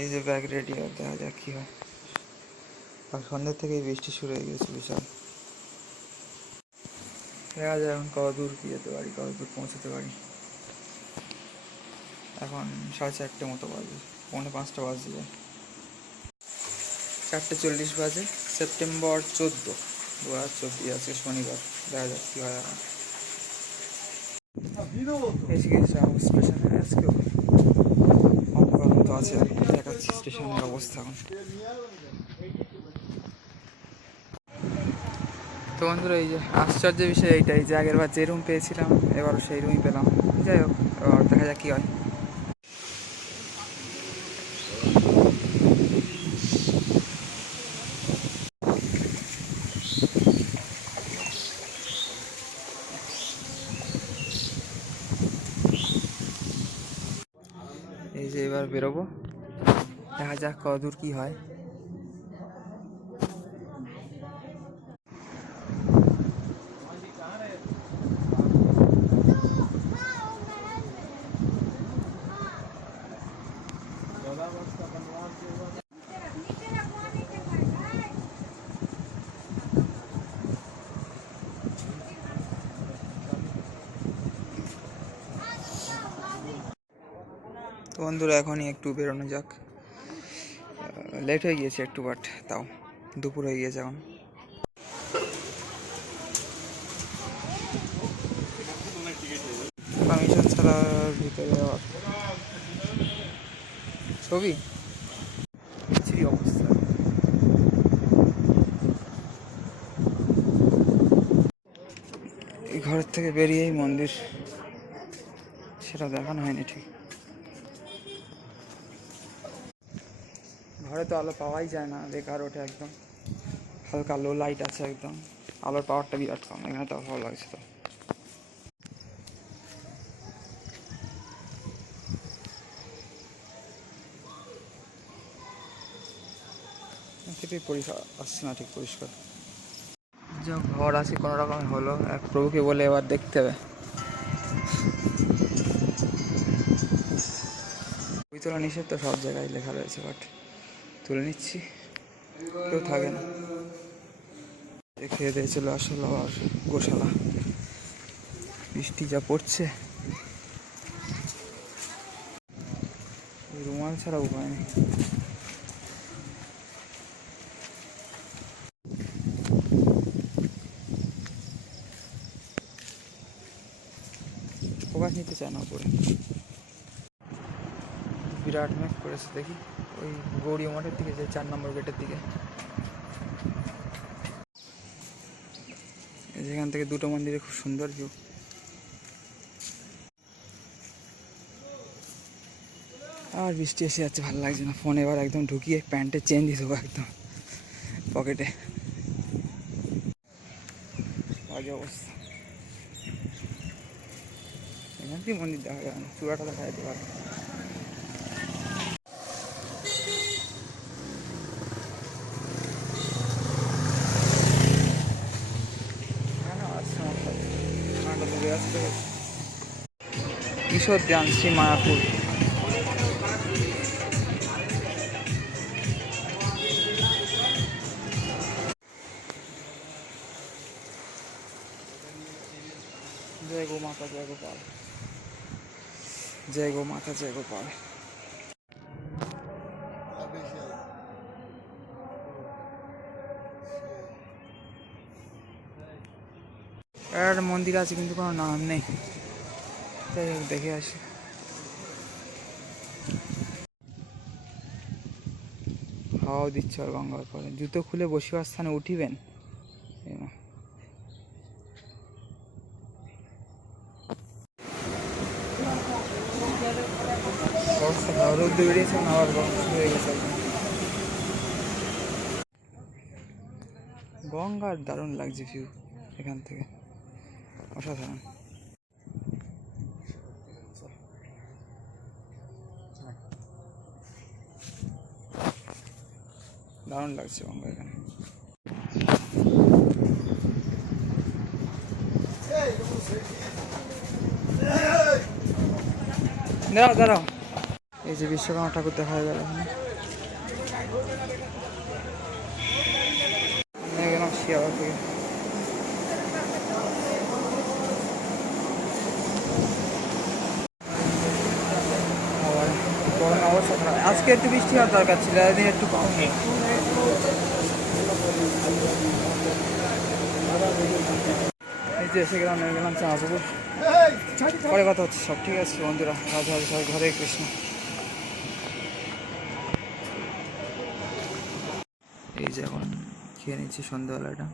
এই যে bag ready, আর দেখা যাক কী হয়। আর সন্ধ্যের থেকেই বৃষ্টি শুরু হয়ে গেছে বিশাল। দেখা যায় এখন কত দূর কী যেতে পারি, কত দূর পৌঁছাতে পারি। এখন 4:30 মতো বাজে, 4:45 বাজে যায়। 4:40 বাজে। সেপ্টেম্বর 14, 2024 আছে শনিবার। দেখা যাক কী হয়। এখন এসে গেছে স্টেশনে। আজকেও অন্ধকার মতো আছে, দেখাচ্ছি স্টেশনের অবস্থা এখন। তো বন্ধুরা, এই যে আশ্চর্যের বিষয় এইটাই যে আগের বার যে রুম পেয়েছিলাম এবারও সেই রুমই পেলাম। যাই হোক, এবার দেখা যাক কী হয়। এই যে এবার বেরোবো, দেখা যাক কত দূর কী হয়। তো বন্ধুরা, এখনই একটু বেরোনো যাক। লেট হয়ে গিয়েছে একটু, বাট তাও দুপুর হয়ে গিয়েছে এখন। পারমিশন ছাড়া ভিতরে যাওয়ার ছবি ছিরি অবস্থা। এই ঘরের থেকে বেরিয়েই মন্দির, সেটা দেখানো হয়নি ঠিক। ঘরে তো আলো পাওয়াই যায় না, বেকার ওঠে একদম। হালকা লো লাইট আছে একদম, আলোর পাওয়ারটা বিরাট কম। এখানে তো ভালো লাগছে। তো সেটাই পরিষ্কার আসছে না ঠিক পরিষ্কার। যে ঘর আছে কোনো রকম হলো, এক প্রভুকে বলে এবার দেখতে হবে। ছবি তোলা নিষেধ তো সব জায়গায় লেখা রয়েছে, বাট তুলে নিচ্ছি, কেউ থাকে না। খেয়ে দিয়ে চলে আসলো আবার গোশালা। বৃষ্টি যা পড়ছে, রুমাল ছাড়া উপায় নেই। ফোকাস নিতে চায় না উপরে, বিরাট মেঘ করেছে। দেখি ওই গৌরী মঠের দিকে, যে 4 নম্বর গেটের দিকে, যেখান থেকে দুটো মন্দিরে খুব সুন্দর ভিউ। আর বৃষ্টি এসে যাচ্ছে, ভালো লাগছে না। ফোন এবার একদম ঢুকিয়ে প্যান্টে চেন দিয়ে দেবো একদম পকেটে। বাজে অবস্থা। এখান থেকে মন্দির দেখা যাবে না, চূড়াটা দেখা যেতে পারে। কিশোর ধ্যান শ্রী মায়াপুর। जय गो माता जय गोपाल, जय गो माता जय गोपाल। একটা মন্দির আছে কিন্তু কোনো নাম নেই, যাই হোক দেখে আসি। হাওয়াও দিচ্ছে আর গঙ্গার পরে। জুতো খুলে বসিবার স্থানে উঠিবেন। রোদ্দুর বেরিয়েছে, আবার গরম শুরু হয়ে গেছে। গঙ্গার দারুণ লাগছে ভিউ এখান থেকে, অসাধারণ। দারুণ লাগছে গঙ্গা এখানে। দাঁড়াও দাঁড়াও, এই যে বিশ্বকর্মা ঠাকুর দেখা গেল এখানে গেলাম শিয়াবা থেকে। আবার গরম অবস্থা খারাপ, আজকে একটু বৃষ্টি হওয়ার দরকার ছিল, এদিন একটু কম নেই। এই যে এসে গেলাম, নেমে গেলাম চাঁপুকুর। পরে কথা হচ্ছে, সব ঠিক আছে বন্ধুরা, রাধে রাধে, সবাই হরে কৃষ্ণ। এই যে এখন খেয়ে নিচ্ছি সন্ধ্যাবেলাটা।